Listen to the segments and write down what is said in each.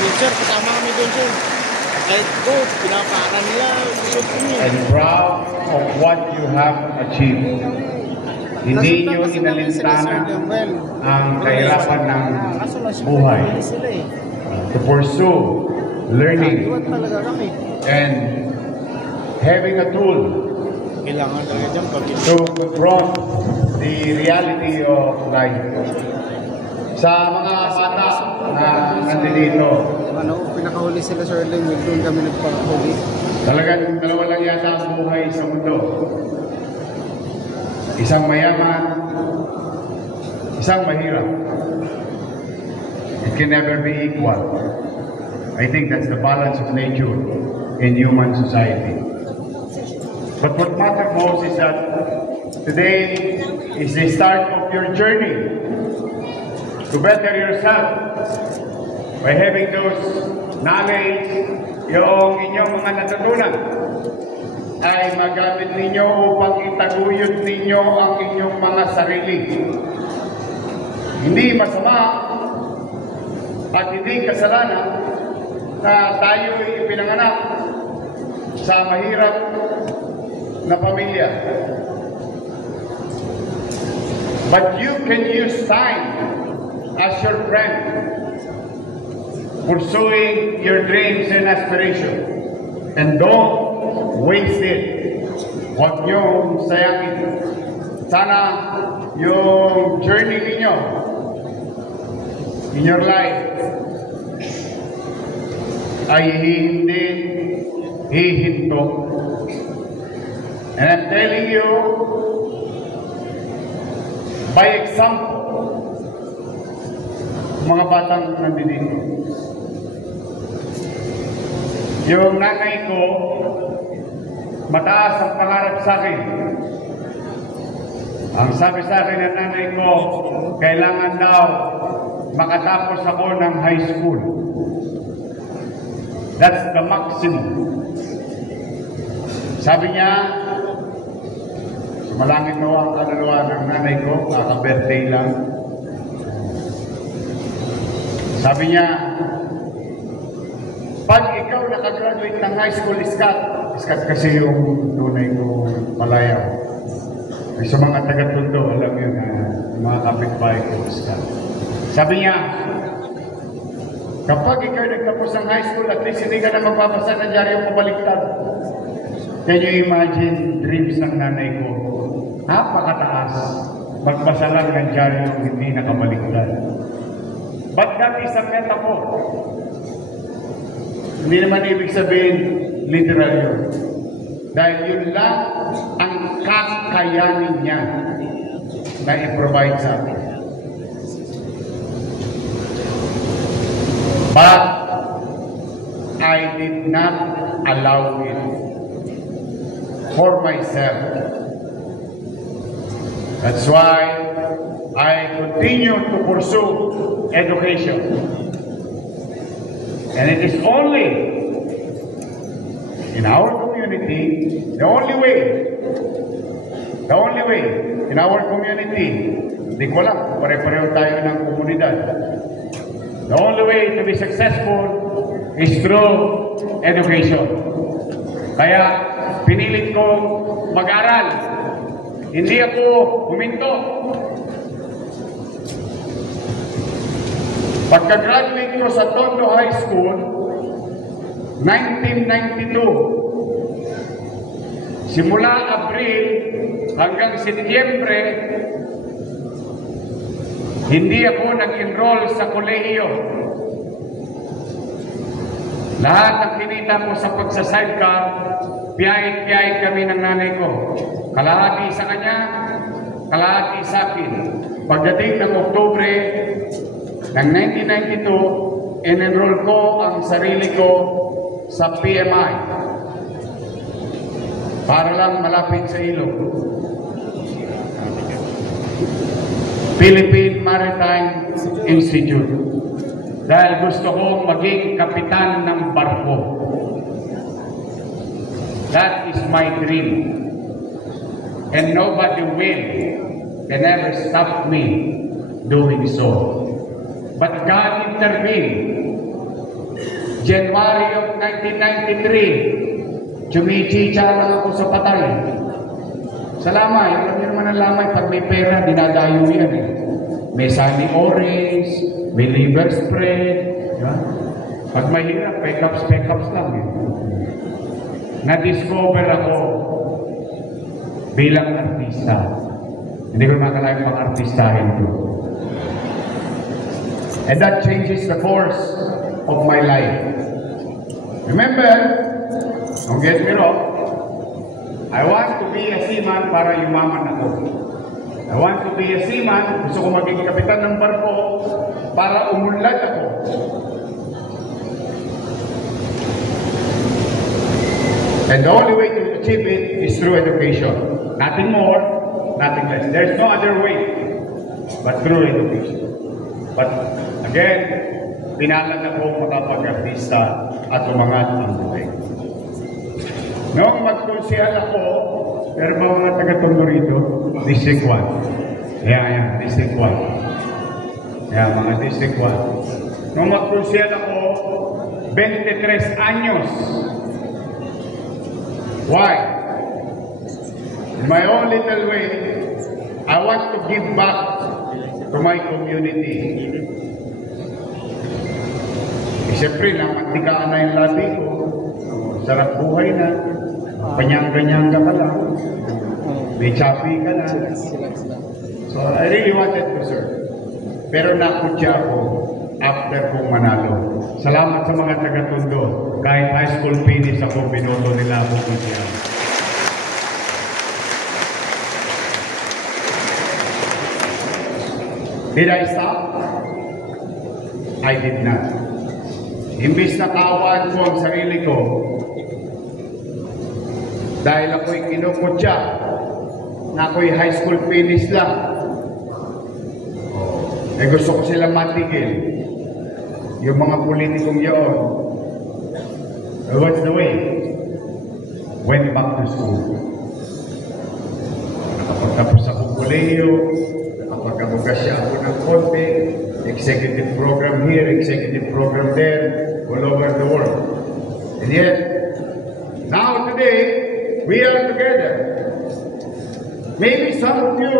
Yes, sir. Kasama kami doon, sir. Kahit po, pinapaaral nila. And proud of what you have achieved. Hindi nyo inalintana ang kahirapan ng buhay to pursue learning and having a tool to confront the reality of life. Sa mga bata na nandito, pinakahuli sila, Sir Ling, doon kami nagpakahuli. Talagang dalawa lang yata ang buhay sa mundo. Isang mayaman, isang mahirap. It can never be equal. I think that's the balance of nature in human society. But what matters most is that today is the start of your journey to better yourself by having those knowledge, yung inyong mga natutunan ay magamit ninyo upang itaguyod ninyo ang inyong mga sarili. Hindi masama at hindi kasalanan na tayo ay ipinanganak sa mahirap na pamilya. But you can use time as your friend, pursuing your dreams and aspirations. And don't waste it. Huwag niyong sayangin. Sana yung journey ninyo in your life ay hindi hihinto. And I'm telling you, by example, mga batang nandito. Yung nanay ko, mataas ang pangarap sa akin. Ang sabi sa akin ng nanay ko, kailangan daw makatapos ako ng high school. That's the maximum. Sabi niya, sumalangin mo ang kaluluwa ng nanay ko, kaka-birthday lang. Sabi niya, pag ikaw nakagraduate ng high school, iskat kasi yung tunay ko malayaw. Sa mga taga-Tondo, alam yun, mga kapitbahay ko, iskat. Sabi niya, kapag ikaw nagtapos ng high school, at least hindi ka na magbabasa ng dyaryong pabaliktad. Can you imagine dreams ng nanay ko? Napakataas. Magbasa lang ng dyaryong hindi nakabaliktad. But that is a metaphor. Hindi naman ibig sabihin literal yun. Dahil yun lang ang kakayanin niya na i-provide sa atin. But I did not allow it for myself. That's why I continue to pursue education. And it is only in our community, the only way in our community, hindi ko lang, pare-pareho tayo ng komunidad. The only way to be successful is through education. Kaya pinilit ko mag-aral. Hindi ako huminto. Pagka-graduate ko sa Tondo High School, 1992, simula Abril hanggang Setyembre, hindi ako nag-enroll sa kolehiyo. Lahat ng kinita ko sa pagsa-sidecar, piyahit-piyahit kami ng nanay ko. Kalahati sa kanya, kalahati sa akin. Pagdating ng Oktubre ng 1992, in-enroll ko ang sarili ko sa PMI para lang malapit sa ilog. Philippine Maritime Institute. Dahil gusto kong maging kapitan ng barko. That is my dream. And nobody can ever stop me doing so. But God intervened January of 1993, chumichicha lang ako sa patay. Sa lamay, alam niyo naman ang lamay, pag may pera, dinadayo yan eh. May sunny orange, may liver spread. Diba? Pag mahirap, peckups lang eh. Na-discover ako bilang artista. Hindi ko makalaing pang-artistahin ko. And that changes the course of my life. Remember, don't get me wrong, I want to be a seaman para yumaman ako. I want to be a seaman, gusto ko maging kapitan ng barko para umunlad ako. And the only way to achieve it is through education. Nothing more, nothing less. There's no other way but through education. But again, pinalan ako makapag-artista at umangat ang buhay. Noong mag-konsehal ako, pero mga taga-tondo rito, District 1. Yan, District 1. Yan, mga District 1. Noong mag-konsehal ako, 23 anyos. Why? In my own little way, I want to give back to my community. Siyempre, namantikaan na yung labi ko. Sarap buhay na. Panyang-ganyang ka lang. May chappy ka na. So, I really wanted to serve. Pero nakutya ako after kong manalo. Salamat sa mga taga-Tondo. Kahit high school finish ako, binoto nila ako kutya. Did I stop? I did not. Imbis na kaawaan ko ang sarili ko, dahil ako'y kinukutya, na ako'y high school finish lang, eh gusto ko silang matigil. Yung mga politikong yun, what's the way? Went back to school. Nakapagtapos ako kolehiyo, nakapag-abogasya ako ng konti, executive program here, executive program there, all over the world. And yet, now today, we are together. Maybe some of you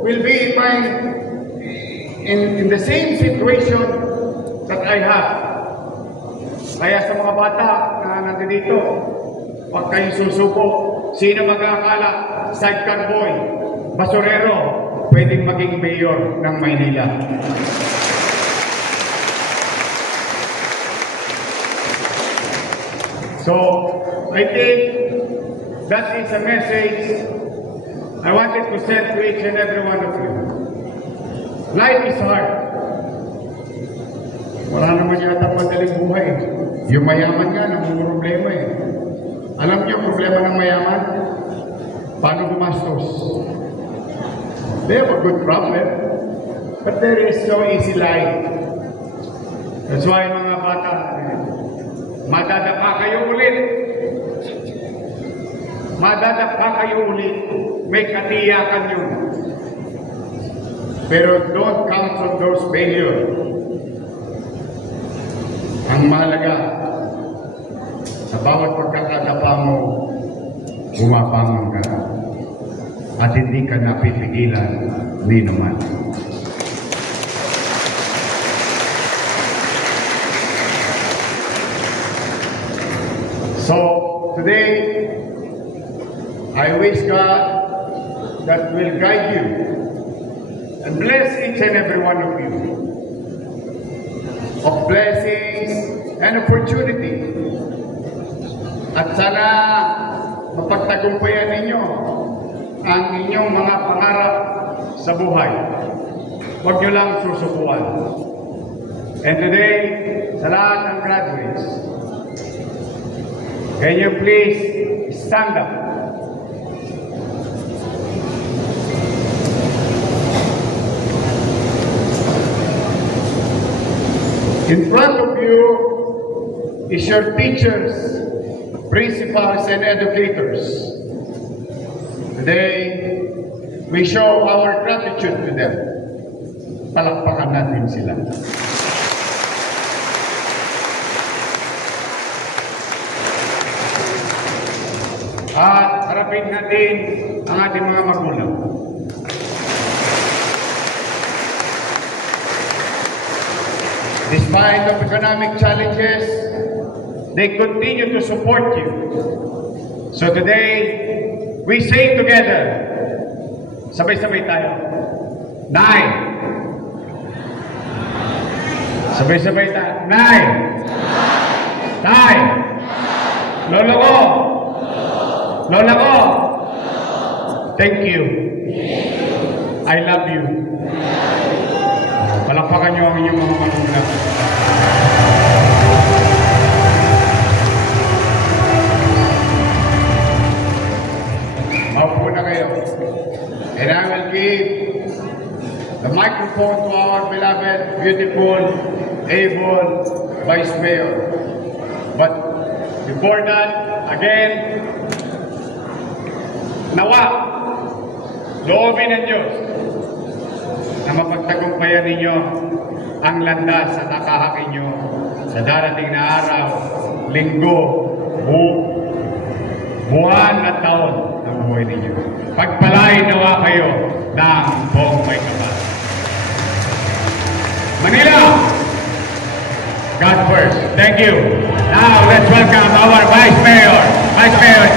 will be in the same situation that I have. Kaya sa mga bata na nandito, pag kayo susuko, sino mag-aakala? Sidecar boy, basurero, pwedeng maging mayor ng Maynila. So, I think that is a message I wanted to send to each and every one of you. Life is hard. Wala naman yata madaling buhay. Yung mayaman nga, namang problema eh. Alam niyo, problema ng mayaman? Paano gumastos? They have a good problem. But there is no easy life. That's why mga bata, madadapa kayo ulit. Madadapa kayo ulit. May katiyakan yun. Pero don't count on those failures. Ang mahalaga, sa bawat pagkakadapa mo, bumabangon ka. At hindi ka napipigilan ni naman. So, today, I wish God that will guide you and bless each and every one of you of blessings and opportunity. At sana mapagtagumpayan ninyo ang inyong mga pangarap sa buhay. Huwag nyo lang susukuan. And today, sa lahat ng graduates, can you please stand up? In front of you is your teachers, principals, and educators. Today, we show our gratitude to them. Palakpakan natin sila. at harapin natin ang ating mga magulang. Despite of economic challenges, they continue to support you. So today, we say together, sabay-sabay tayo, Nay! Sabay-sabay tayo, Nay! Tay! Lolo ko! Lola ko! Thank you. I love you. Palakpakan niyo ang inyong mga magulang. Maupo na kayo. And I will give the microphone to our beloved, beautiful, able Vice Mayor. But before that, again, nawa, loobin ng Diyos na mapagtagumpayan ninyo ang landas sa nakahakin nyo sa darating na araw, linggo, buwan at taon ng buhay ninyo. Pagpalain nawa kayo ng buong may kapal. Manila! God first. Thank you. Now, let's welcome our Vice Mayor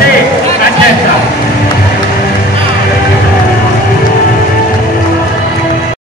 Chief Francesca.